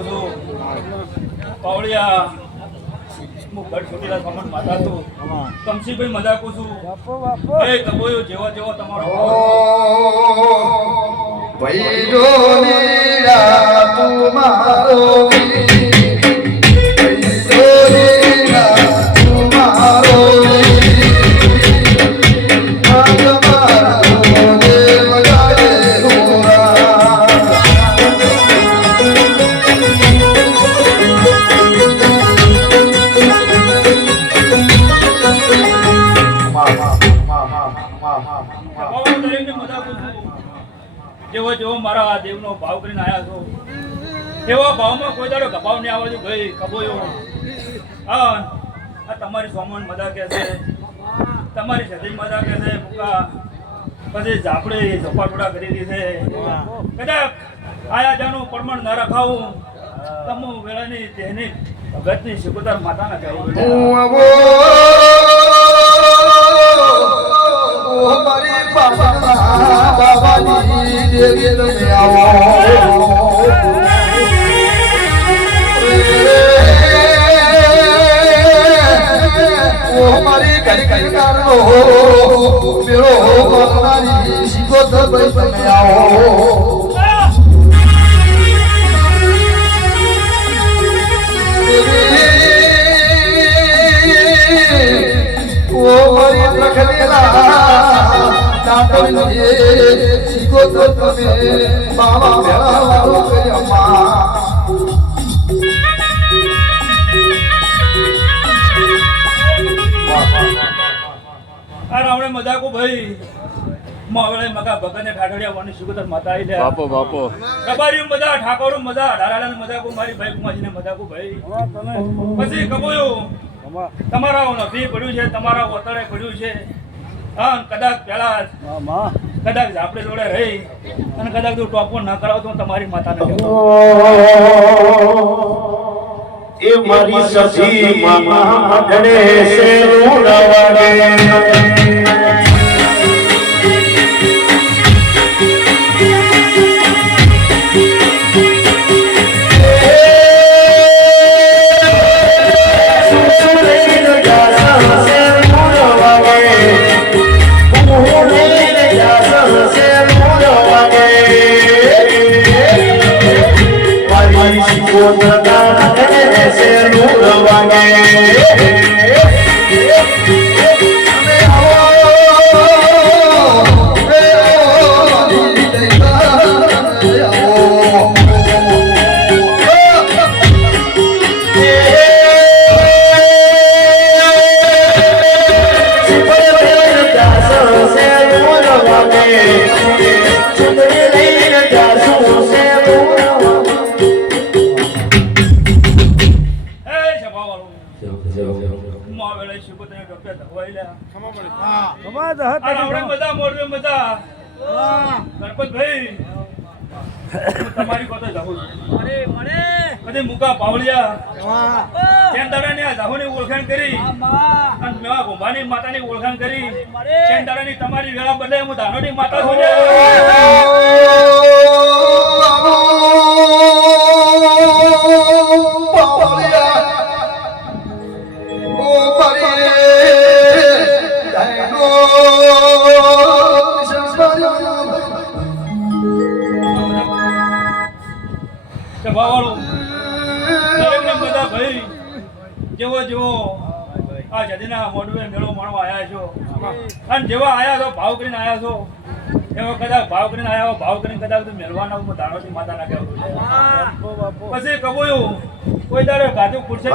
નાખું છું પાવળિયા હું ઘર છોટીલા સામાન માતા છું કમસીભાઈ મજાકું છું એ કબોયો જેવા જેવા તમારો ભૈરો નીરા તું મારો જેવો જેવો મારા દેવનો ભાવ કરીને આવ્યા છો એવા ભાવમાં કોઈ દાડો ગભાવ નહીં આવવા દો ભાઈ કબોયો હા આ તમારી સોમન મજા કે છે તમારી સદી મજા કે છે મુકા પછી ઝાપડે ઝપાટોડા કરી દીધે કદાચ આયા જાનું પ્રમાણ ન રખાવું તમો વેળાની દેહની ભગતની શિકોતર માતાના કહેવું બાબાની દેવી તમે આવો મારી ઘડી ઘડી કારણો મેળો મારી શિકોતર ભાઈ તમે આવો ઓ મારી પ્રખરેલા શિકોતર તમે બાબા મેળા વાળો કર્યા રાવણે મજાકો ભાઈ માવળે મગા ભગને ઠાઠડિયા વાની શિકોતર માતા આઈ લે બાપો બાપો કબારી મજા ઠાકોર મજા ધારાલાલ મજાકો મારી ભાઈ કુમાજીને મજાકો ભાઈ પછી કબોયો તમારા નથી પડ્યું છે તમારા ઓતળે પડ્યું છે હા કદાચ પેલા કદાચ આપણે જોડે રહી અને કદાચ તું ટોપો ના કરાવ તો તમારી માતાને એ મારી સસી મામા મગડે છે રૂડવાડે તમારી કોતો જાહુ કદી મુકા પાવળિયા ચેન્દાડાની આ જાહોની ઓળખાણ કરી અને મેવા ગોંભાની માતાની ઓળખાણ કરી ચેન્દાડાની તમારી વેળા બદલે હું ધાનોની માતા છું જેવો જેવો આ જદીના મોડવે મેળો માણવા આવ્યા છો અને જેવા આયા છો ભાવ કરીને આયા છો એવો કદાચ ભાવ કરીને આયા ભાવ કરીને કદાચ મેળવાના હું ધાનોથી માતા ના કહેવું પછી કબોયું કોઈ દાડે ગાજુ ખુરશે